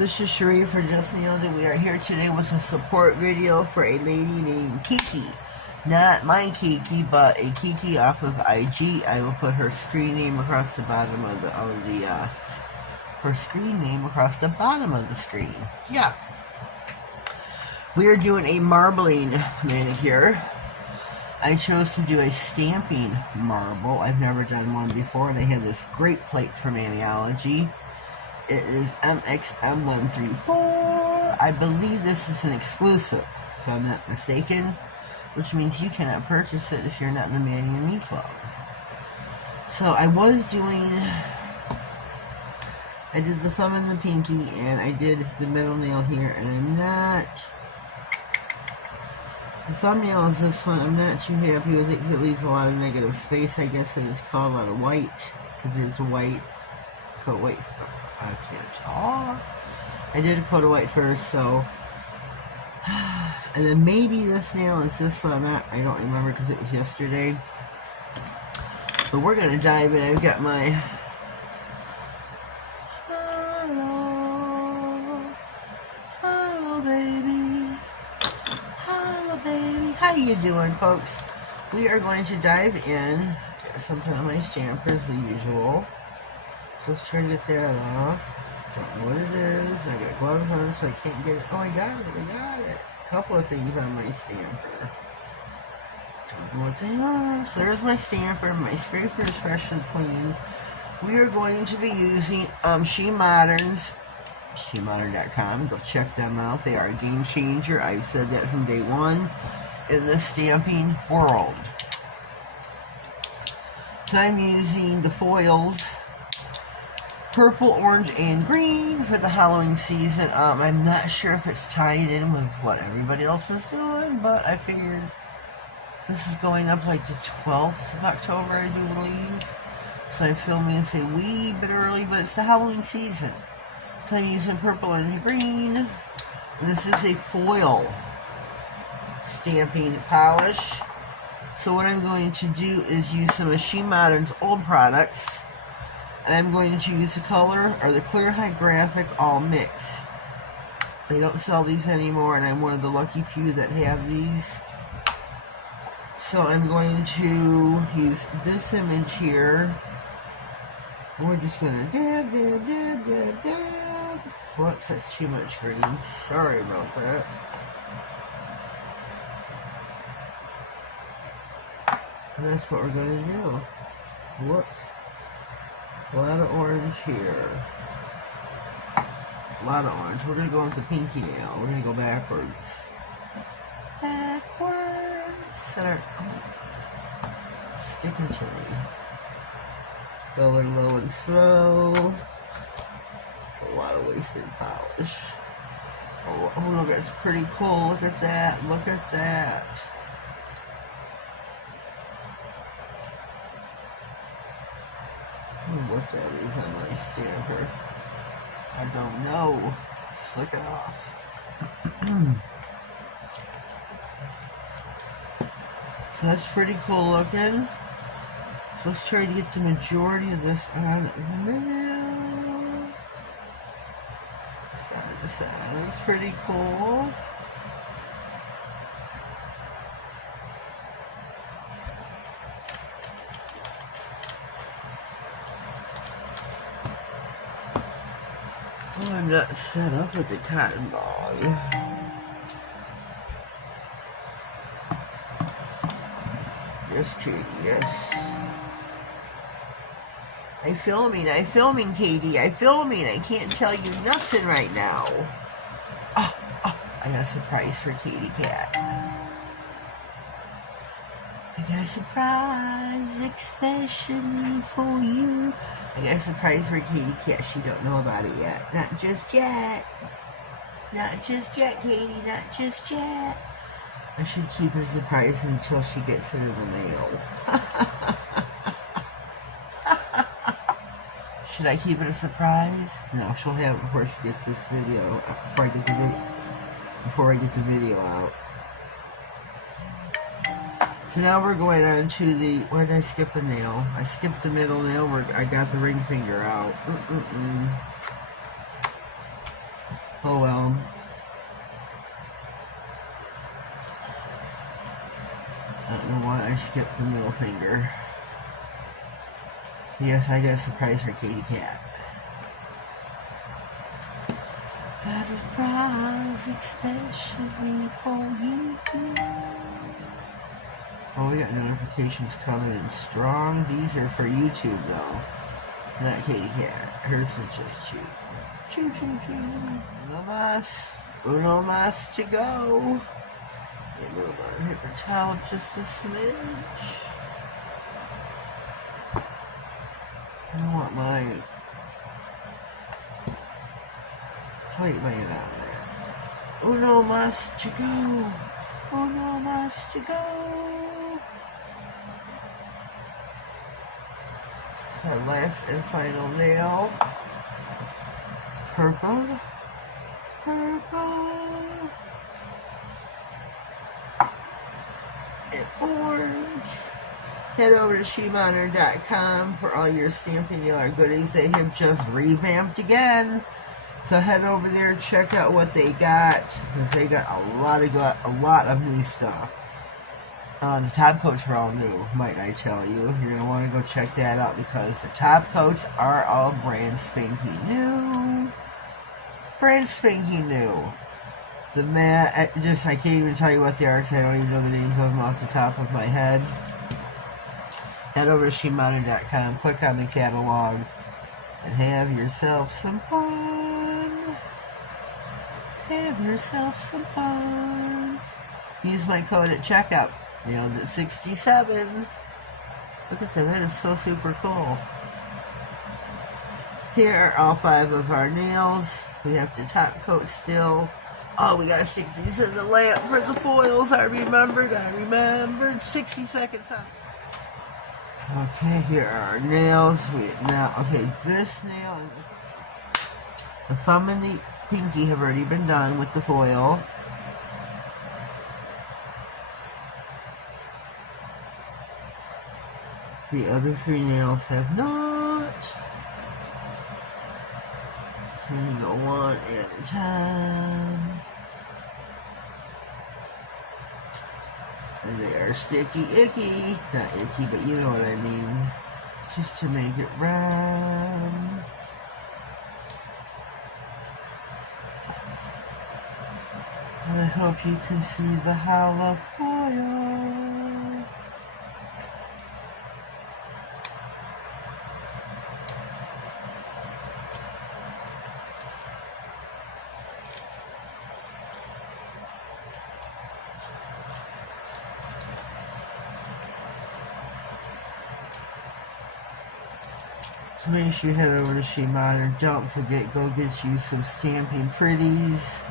This is Sheree for Just Nailed It. We are here today with a support video for a lady named Kiki. Not my Kiki, but a Kiki off of IG. I will put her screen name across the bottom of her screen name across the bottom of the screen. Yeah. We are doing a marbling manicure. I chose to do a stamping marble. I've never done one before, and I have this great plate from Anniology. It is MXM134. I believe this is an exclusive, if I'm not mistaken, which means you cannot purchase it if you're not in the Manny and Me Club. So I did the thumb and the pinky, and I did the middle nail here, and the thumbnail is this one. I'm not too happy with it because it leaves a lot of negative space. I guess it is called a lot of white, because there's a white coat. Wait, I can't talk. I did a coat of white first, so. And then maybe this nail is this one. I don't remember because it was yesterday. But we're going to dive in. I've got my. Hello, baby. Hello, baby. How you doing, folks? We are going to dive in. Got something on my stamper as usual. So let's try to get that off. Don't know what it is. I got gloves on, so I can't get it. Oh, I got it. A couple of things on my stamper. Don't know what they are. So there's my stamper. My scraper is fresh and clean. We are going to be using SheModerns. SheModern.com. Go check them out. They are a game changer. I've said that from day one in the stamping world. So I'm using the foils. Purple, orange, and green for the Halloween season. I'm not sure if it's tied in with what everybody else is doing, but I figured this is going up like the 12th of October, I do believe. So I'm filming this a wee bit early, but it's the Halloween season. So I'm using purple and green. And this is a foil stamping polish. So what I'm going to do is use some of SheModern's old products. And I'm going to use the color, or the clear graphic all mix. They don't sell these anymore, and I'm one of the lucky few that have these. So I'm going to use this image here. We're just going to dab, dab, dab, dab, dab. Whoops, that's too much green. Sorry about that. And that's what we're going to do. Whoops. A lot of orange here. A lot of orange. We're going to go with the pinky nail. We're going to go backwards. Backwards. Sticking to me. Going low and slow. It's a lot of wasted polish. Oh, look, that's pretty cool. Look at that. Look at that. What that is on my stamper, I don't know. Let's flick it off. So that's pretty cool looking. So let's try to get the majority of this on the middle. Side to side. That's pretty cool. Oh, I'm not set up with the cotton ball. Yes, Katie, yes. I'm filming, Katie. I'm filming. I can't tell you nothing right now. Oh, I got a surprise for Katie Cat. I got a surprise, especially for you. I got a surprise for Katie Cat. She don't know about it yet. Not just yet. Not just yet, Katie. Not just yet. I should keep her surprise until she gets it in the mail. Should I keep it a surprise? No, she'll have it before she gets this video. Before I get the video out. So now we're going on to the, where did I skip a nail? I skipped the middle nail where I got the ring finger out. Oh well. I don't know why I skipped the middle finger. Yes, I got a surprise for Katie Cat. Got a prize especially for you. Oh, we got notifications coming in strong. These are for YouTube though, not Katie Cat. Hers was just cheap. Choo choo choo. Uno mas to go. Move on paper towel just a smidge. I don't want my plate laying out there. Uno mas to go. Uno mas to go. Our last and final nail. Purple. Purple. And orange. Head over to Modelones.com for all your stamping nail art goodies. They have just revamped again. So head over there, check out what they got, because they got a lot of new stuff. The top coats are all new, might I tell you. You're going to want to go check that out, because the top coats are all brand spanking new. Brand spanking new. The matte, I can't even tell you what they are, because I don't even know the names of them off the top of my head. Head over to Modelones.com, click on the catalog, and have yourself some fun. Have yourself some fun. Use my code at checkout. Nailed-it67. Look at that. That is so super cool. Here are all 5 of our nails. We have to top coat still. Oh, we gotta stick these in the lamp for the foils. I remembered. 60 seconds on. Okay, here are our nails. This nail and the thumb and the pinky have already been done with the foil. The other 3 nails have not. So you go one at a time. And they are sticky icky. Not icky, but you know what I mean. Just to make it round. I hope you can see the hollow foil. So make sure you head over to Modelones. Don't forget, go get you some stamping pretties.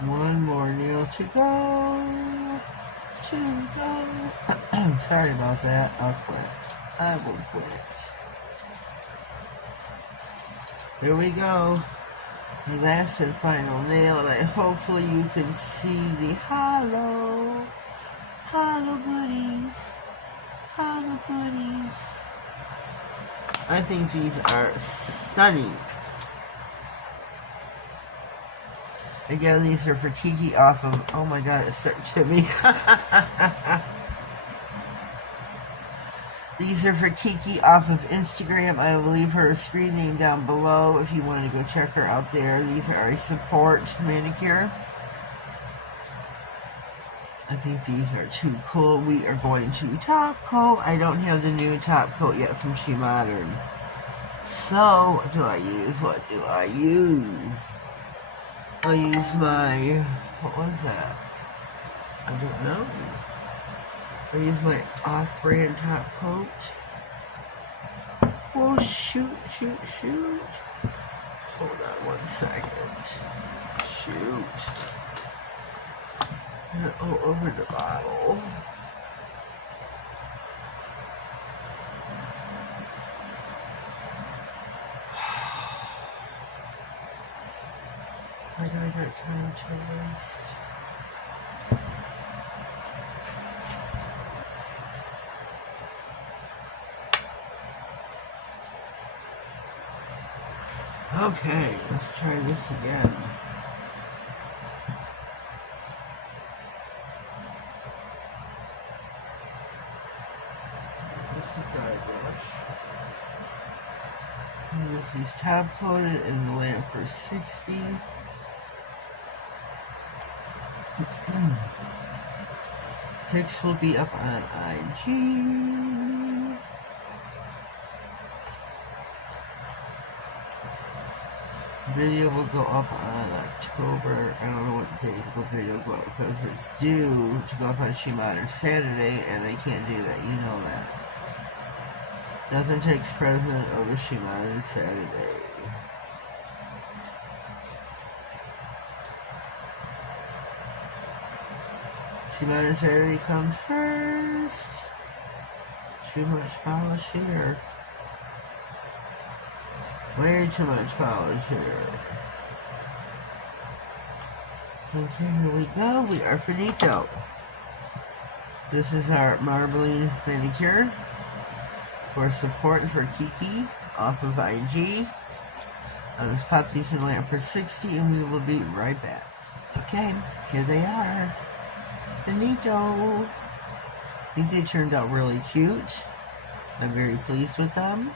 One more nail to go. Sorry about that. I'll quit. I will quit. Here we go. The last and final nail, and hopefully you can see the hollow goodies. Hollow goodies. I think these are stunning. Again, these are for Kiki off of, oh my god, it's starting to me. These are for Kiki off of Instagram. I will leave her screen name down below if you want to go check her out there. These are a support manicure. I think these are too cool. We are going to top coat. I don't have the new top coat yet from Modelones. So, what do I use? I'll use my, what was that? I don't know. I'll use my off-brand top coat. Oh, shoot. Hold on 1 second. Shoot. All over the bottle. I got time to waste. Okay, let's try this again. This is dry brush. With these top coated in the lamp for 60. Pics will be up on IG. Video will go up on October. I don't know what date the video will go up because it's due to go up on She Modern Saturday, and I can't do that. You know that. Nothing takes precedent over She Modern Saturday. She Modern Saturday comes first. Too much polish here. Way too much polish here. Okay, here we go. We are finito. This is our marbling manicure for support and for Kiki off of IG. I'll just pop these in the lamp for 60 and we will be right back. Okay, here they are. Finito. I think they turned out really cute. I'm very pleased with them.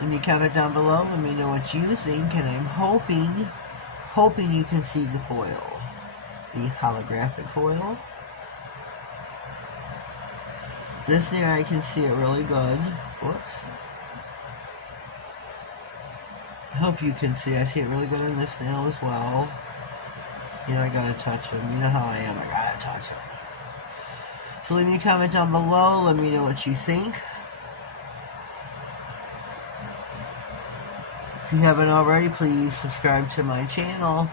Let me comment down below. Let me know what you think. And I'm hoping you can see the foil. The holographic foil. This there I can see it really good. Whoops. I hope you can see. I see it really good on this nail as well. You know, I gotta touch them. You know how I am. I gotta touch them. So leave me a comment down below. Let me know what you think. If you haven't already, please subscribe to my channel.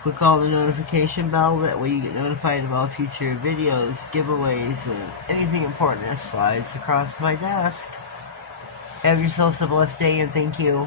Click on the notification bell. That way you get notified of all future videos, giveaways, and anything important that slides across my desk. Have yourselves a blessed day, and thank you.